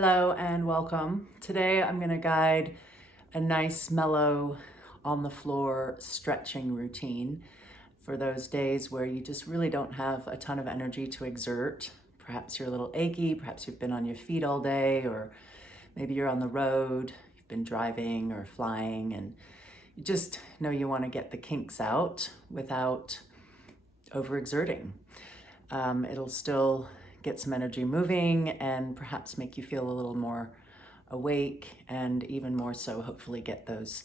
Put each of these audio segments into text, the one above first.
Hello and welcome. Today I'm going to guide a nice mellow on the floor stretching routine for those days where you just really don't have a ton of energy to exert. Perhaps you're a little achy, perhaps you've been on your feet all day, or maybe you're on the road, you've been driving or flying, and you just know you want to get the kinks out without overexerting. It'll still get some energy moving and perhaps make you feel a little more awake, and even more so, hopefully get those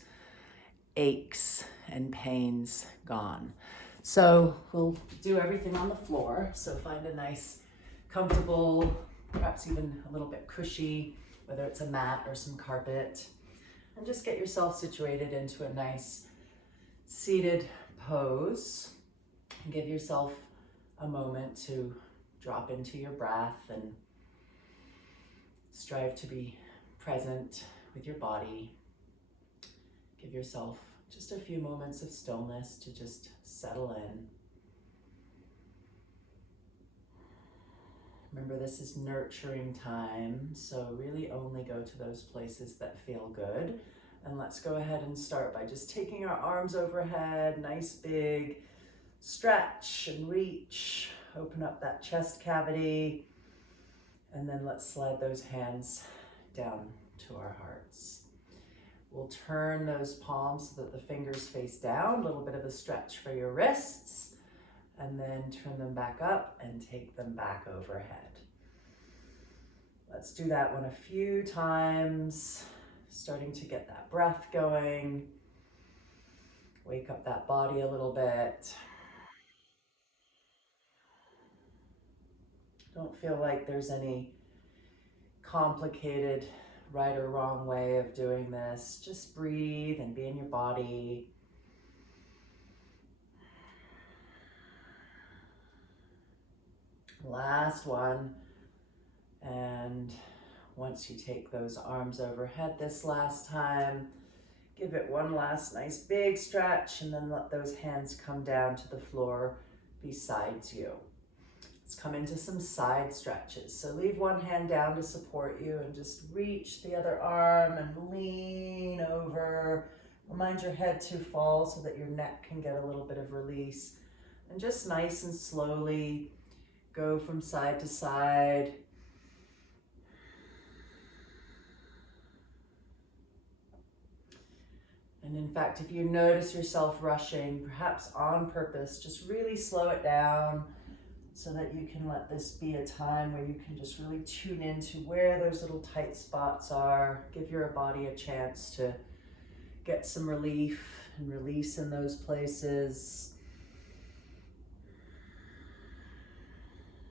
aches and pains gone. So we'll do everything on the floor. So find a nice, comfortable, perhaps even a little bit cushy, whether it's a mat or some carpet, and just get yourself situated into a nice seated pose and give yourself a moment to drop into your breath and strive to be present with your body. Give yourself just a few moments of stillness to just settle in. Remember, this is nurturing time, so really only go to those places that feel good. And let's go ahead and start by just taking our arms overhead, nice big stretch and reach. Open up that chest cavity, and then let's slide those hands down to our hearts. We'll turn those palms so that the fingers face down, a little bit of a stretch for your wrists, and then turn them back up and take them back overhead. Let's do that one a few times, starting to get that breath going. Wake up that body a little bit. Don't feel like there's any complicated right or wrong way of doing this. Just breathe and be in your body. Last one. And once you take those arms overhead this last time, give it one last nice big stretch, and then let those hands come down to the floor beside you. Let's come into some side stretches. So leave one hand down to support you and just reach the other arm and lean over. Remind your head to fall so that your neck can get a little bit of release. And just nice and slowly go from side to side. And in fact, if you notice yourself rushing, perhaps on purpose, just really slow it down, so that you can let this be a time where you can just really tune into where those little tight spots are. Give your body a chance to get some relief and release in those places.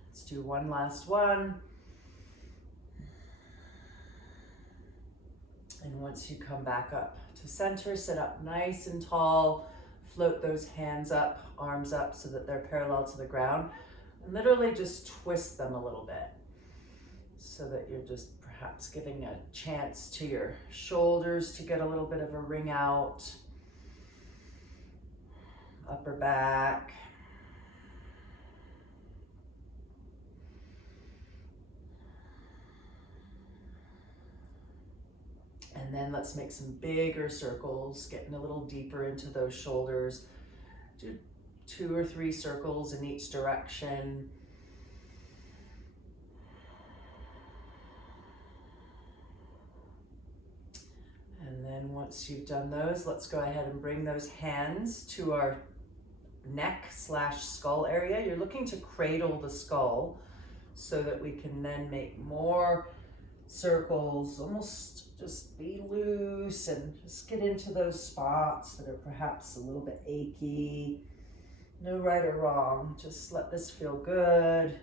Let's do one last one. And once you come back up to center, sit up nice and tall, float those hands up, arms up so that they're parallel to the ground. And literally just twist them a little bit so that you're just perhaps giving a chance to your shoulders to get a little bit of a wring out, upper back. And then let's make some bigger circles, getting a little deeper into those shoulders. Do 2 or 3 circles in each direction. And then once you've done those, let's go ahead and bring those hands to our neck/skull area. You're looking to cradle the skull so that we can then make more circles, almost just be loose and just get into those spots that are perhaps a little bit achy. No right or wrong, just let this feel good.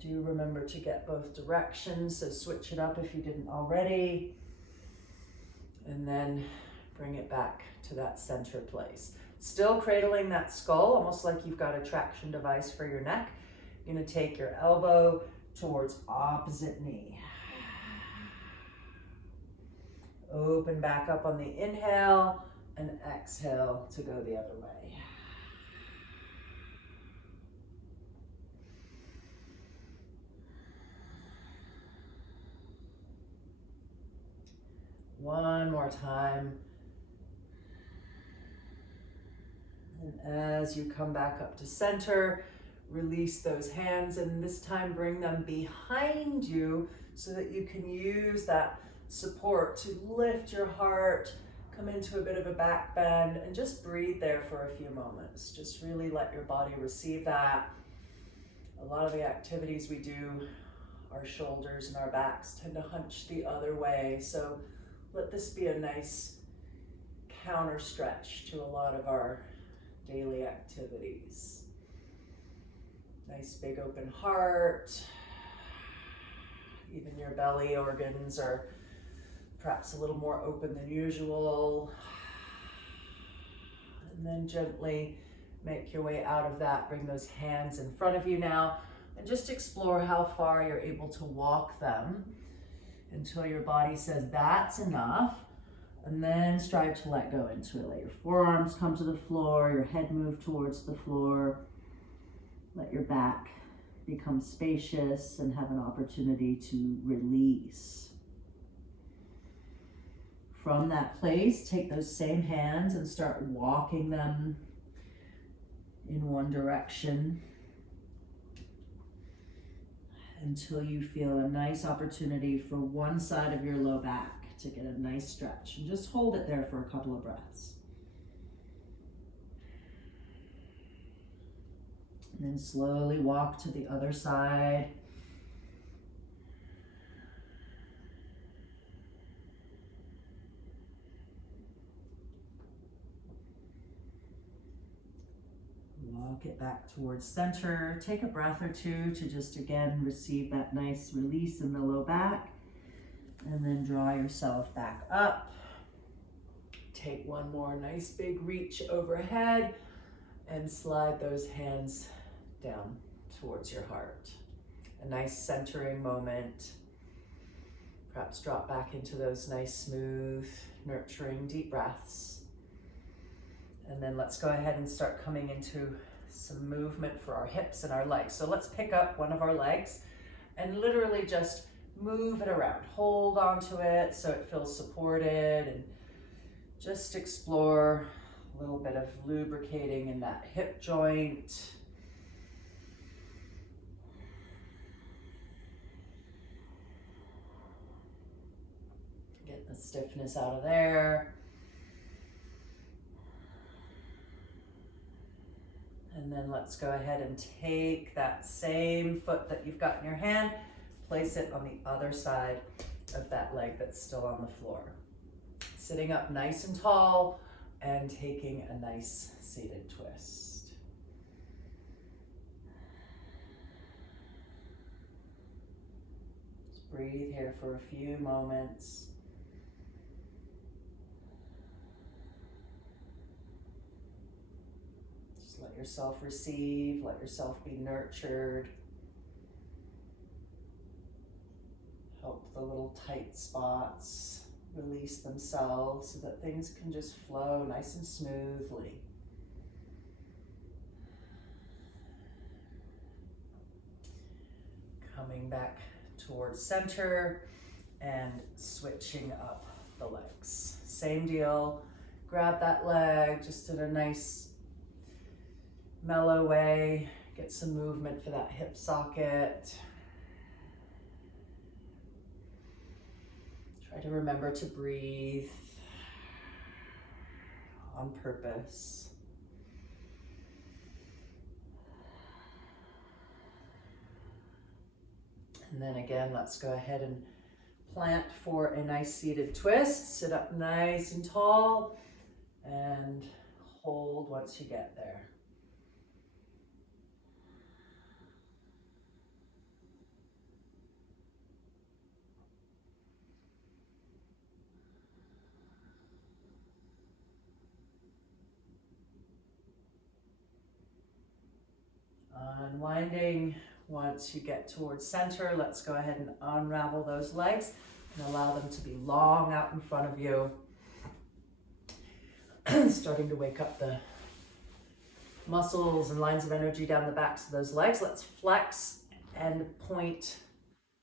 Do remember to get both directions, so switch it up if you didn't already. And then bring it back to that center place. Still cradling that skull, almost like you've got a traction device for your neck. You're gonna take your elbow towards opposite knee. Open back up on the inhale, and exhale to go the other way. One more time. And as you come back up to center, release those hands, and this time bring them behind you so that you can use that support to lift your heart, come into a bit of a back bend, and just breathe there for a few moments. Just really let your body receive that. A lot of the activities we do, our shoulders and our backs tend to hunch the other way, so let this be a nice counter stretch to a lot of our daily activities. Nice big open heart. Even your belly organs are perhaps a little more open than usual. And then gently make your way out of that. Bring those hands in front of you now and just explore how far you're able to walk them until your body says that's enough. And then strive to let go into it. Let your forearms come to the floor, your head move towards the floor. Let your back become spacious and have an opportunity to release. From that place, take those same hands and start walking them in one direction until you feel a nice opportunity for one side of your low back to get a nice stretch, and just hold it there for a couple of breaths. And then slowly walk to the other side. Walk it back towards center. Take a breath or two to just again receive that nice release in the low back. And then draw yourself back up. Take one more nice big reach overhead and slide those hands down towards your heart. A nice centering moment. Perhaps drop back into those nice, smooth, nurturing deep breaths. And then let's go ahead and start coming into some movement for our hips and our legs. So let's pick up one of our legs and literally just move it around. Hold onto it so it feels supported, and just explore a little bit of lubricating in that hip joint. Get the stiffness out of there. And then let's go ahead and take that same foot that you've got in your hand, place it on the other side of that leg that's still on the floor. Sitting up nice and tall and taking a nice seated twist. Just breathe here for a few moments. Just let yourself receive, let yourself be nurtured. Help the little tight spots release themselves so that things can just flow nice and smoothly. Coming back towards center and switching up the legs. Same deal, grab that leg just in a nice mellow way, get some movement for that hip socket. Try to remember to breathe on purpose. And then again, let's go ahead and plant for a nice seated twist. Sit up nice and tall and hold once you get there. Unwinding once you get towards center. Let's go ahead and unravel those legs and allow them to be long out in front of you. Starting to wake up the muscles and lines of energy down the backs of those legs. Let's flex and point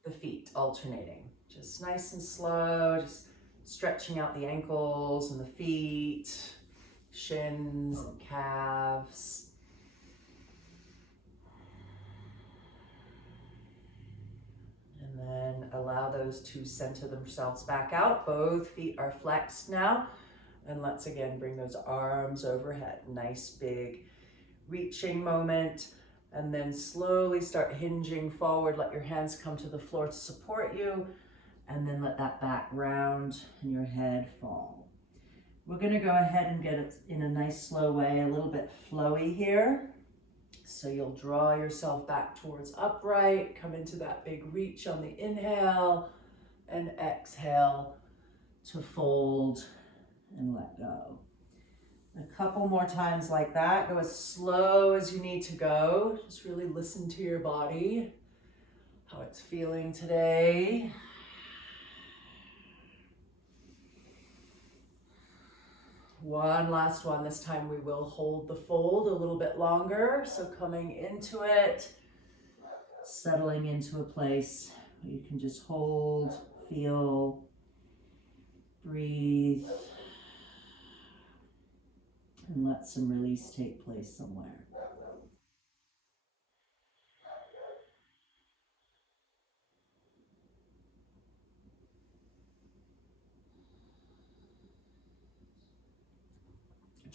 the feet, alternating. Just nice and slow, just stretching out the ankles and the feet, shins and calves. And then allow those to center themselves back out. Both feet are flexed now. And let's again bring those arms overhead. Nice big reaching moment. And then slowly start hinging forward. Let your hands come to the floor to support you. And then let that back round and your head fall. We're gonna go ahead and get it in a nice slow way, a little bit flowy here. So you'll draw yourself back towards upright, come into that big reach on the inhale, and exhale to fold and let go. A couple more times like that. Go as slow as you need to go. Just really listen to your body, how it's feeling today. One last one. This time we will hold the fold a little bit longer. So coming into it, settling into a place where you can just hold, feel, breathe, and let some release take place somewhere.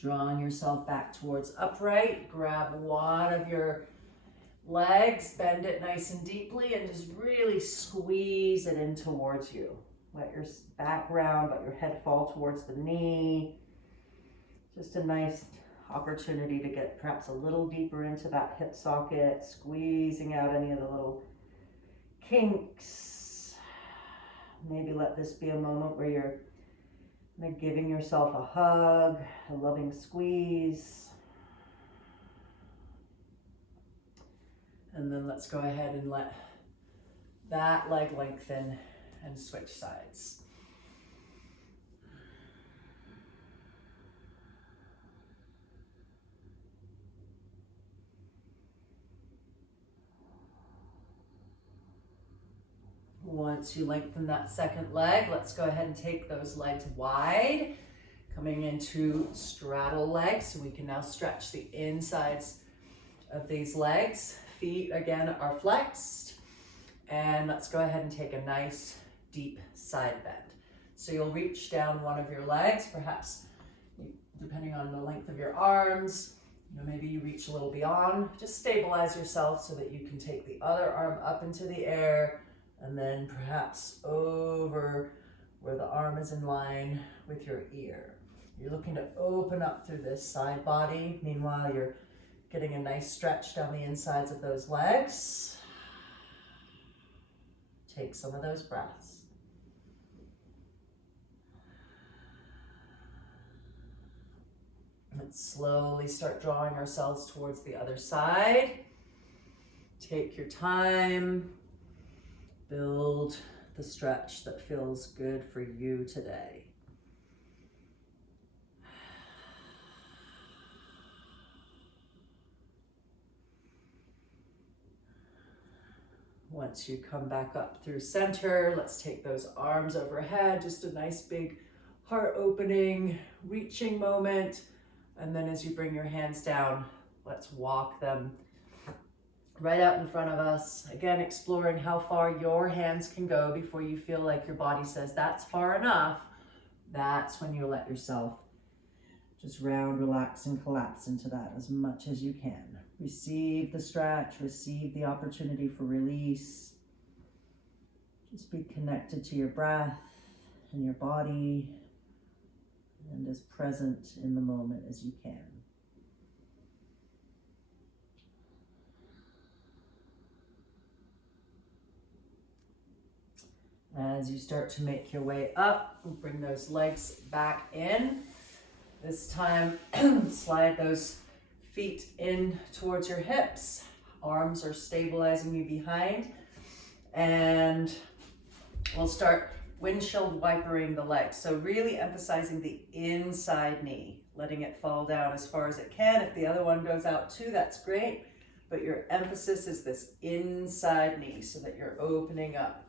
Drawing yourself back towards upright, grab one of your legs, bend it nice and deeply, and just really squeeze it in towards you. Let your back round, let your head fall towards the knee. Just a nice opportunity to get perhaps a little deeper into that hip socket, squeezing out any of the little kinks. Maybe let this be a moment where you're giving yourself a hug, a loving squeeze. And then let's go ahead and let that leg lengthen and switch sides. Once you lengthen that second leg, let's go ahead and take those legs wide, coming into straddle legs. So we can now stretch the insides of these legs. Feet again are flexed. And let's go ahead and take a nice deep side bend. So you'll reach down one of your legs, perhaps depending on the length of your arms, maybe you reach a little beyond. Just stabilize yourself so that you can take the other arm up into the air, and then perhaps over where the arm is in line with your ear. You're looking to open up through this side body. Meanwhile, you're getting a nice stretch down the insides of those legs. Take some of those breaths. Let's slowly start drawing ourselves towards the other side. Take your time. Build the stretch that feels good for you today. Once you come back up through center, let's take those arms overhead, just a nice big heart opening, reaching moment. And then as you bring your hands down, let's walk them right out in front of us. Again, exploring how far your hands can go before you feel like your body says that's far enough. That's when you let yourself just round, relax, and collapse into that as much as you can. Receive the stretch, receive the opportunity for release. Just be connected to your breath and your body, and as present in the moment as you can. As you start to make your way up, bring those legs back in. This time, slide those feet in towards your hips. Arms are stabilizing you behind. And we'll start windshield wipering the legs. So really emphasizing the inside knee, letting it fall down as far as it can. If the other one goes out too, that's great. But your emphasis is this inside knee so that you're opening up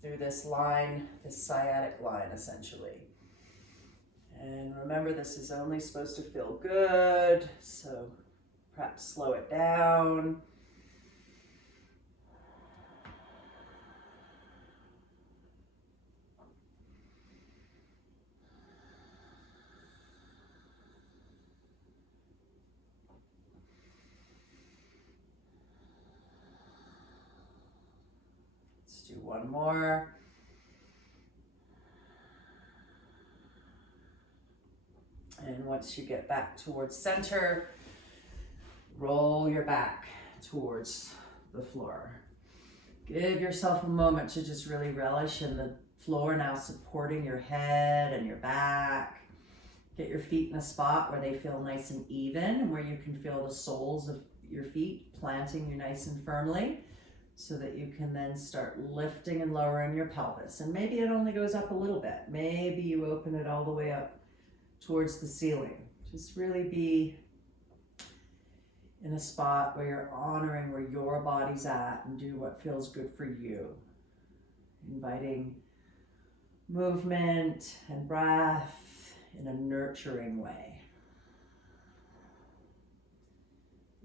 through this line, this sciatic line essentially. And remember, this is only supposed to feel good, so perhaps slow it down. Let's do one more. And once you get back towards center, roll your back towards the floor. Give yourself a moment to just really relish in the floor now, supporting your head and your back. Get your feet in a spot where they feel nice and even, where you can feel the soles of your feet planting you nice and firmly, so that you can then start lifting and lowering your pelvis. And maybe it only goes up a little bit. Maybe you open it all the way up towards the ceiling. Just really be in a spot where you're honoring where your body's at and do what feels good for you. Inviting movement and breath in a nurturing way.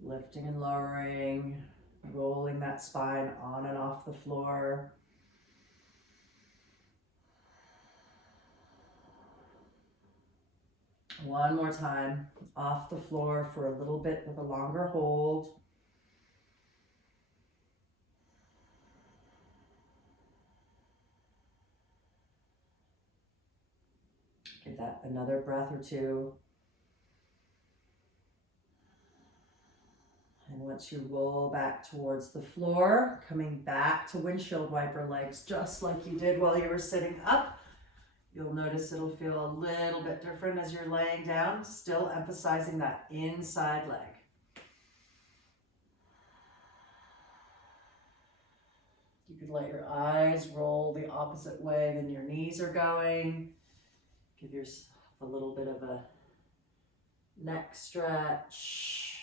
Lifting and lowering, rolling that spine on and off the floor. One more time, off the floor for a little bit with a longer hold. Give that another breath or two. And once you roll back towards the floor, coming back to windshield wiper legs, just like you did while you were sitting up, you'll notice it'll feel a little bit different as you're laying down, still emphasizing that inside leg. You could let your eyes roll the opposite way than your knees are going. Give yourself a little bit of a neck stretch.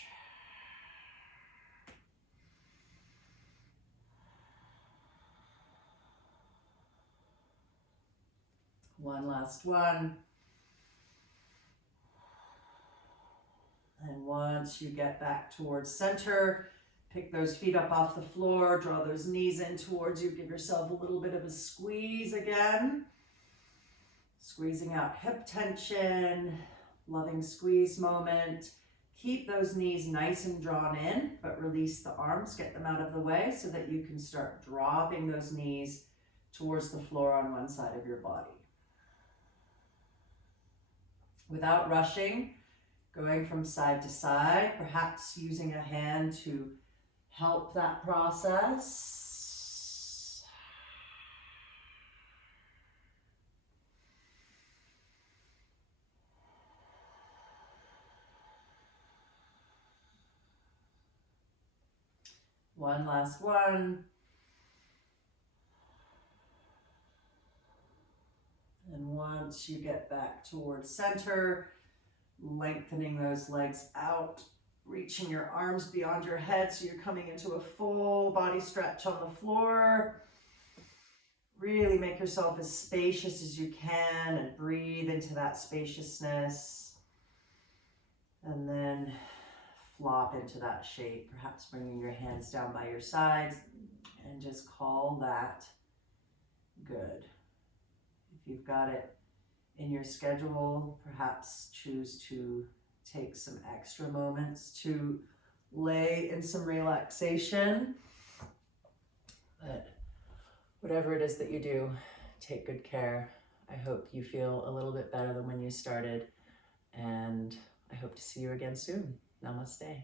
One last one. And once you get back towards center, pick those feet up off the floor, draw those knees in towards you, give yourself a little bit of a squeeze again. Squeezing out hip tension, loving squeeze moment. Keep those knees nice and drawn in, but release the arms, get them out of the way so that you can start dropping those knees towards the floor on one side of your body. Without rushing, going from side to side, perhaps using a hand to help that process. One last one. And once you get back towards center, lengthening those legs out, reaching your arms beyond your head so you're coming into a full body stretch on the floor. Really make yourself as spacious as you can and breathe into that spaciousness. And then flop into that shape, perhaps bringing your hands down by your sides, and just call that good. If you've got it in your schedule, perhaps choose to take some extra moments to lay in some relaxation. But whatever it is that you do, take good care. I hope you feel a little bit better than when you started, and I hope to see you again soon. Namaste.